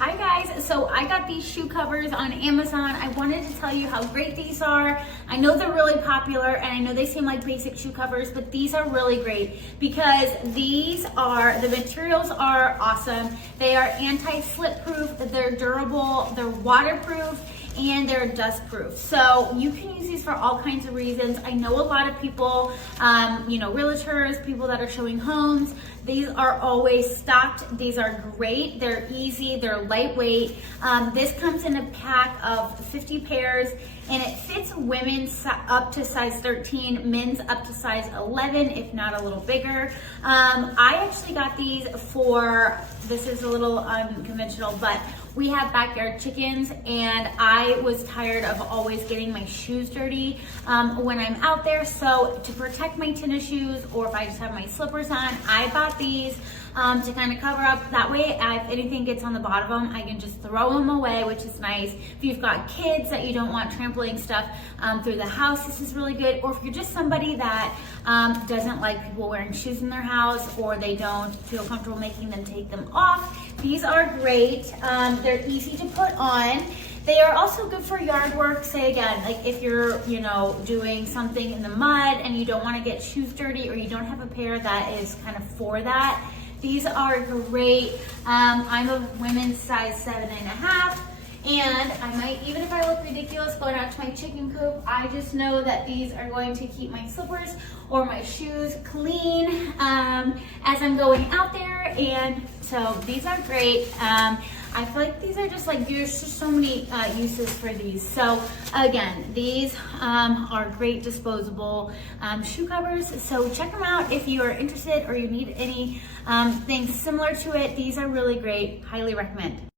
Hi guys, so I got these shoe covers on Amazon. I wanted to tell you how great these are. I know they're really popular and I know they seem like basic shoe covers, but these are really great because the materials are awesome. They are anti-slip proof, they're durable, they're waterproof, and they're dust proof. So you can use these for all kinds of reasons. I know a lot of people, realtors, people that are showing homes, these are always stocked. These are great. They're easy. They're lightweight. This comes in a pack of 50 pairs and it fits women up to size 13, men's up to size 11, if not a little bigger. I actually got these this is a little unconventional, but we have backyard chickens and I was tired of always getting my shoes dirty when I'm out there. So to protect my tennis shoes, or if I just have my slippers on, I bought these to kind of cover up. That way, if anything gets on the bottom of them, I can just throw them away, which is nice. If you've got kids that you don't want trampling stuff through the house, this is really good. Or if you're just somebody that doesn't like people wearing shoes in their house, or they don't feel comfortable making them take them off, these are great. They're easy to put on. They are also good for yard work. Say again, like if you're, doing something in the mud and you don't want to get shoes dirty, or you don't have a pair that is kind of for that, these are great. I'm a women's size 7.5. And I might, even if I look ridiculous going out to my chicken coop, I just know that these are going to keep my slippers or my shoes clean as I'm going out there. And so these are great. I feel like these are just like, there's just so many uses for these. So again, these are great disposable shoe covers. So check them out if you are interested or you need any things similar to it. These are really great. Highly recommend.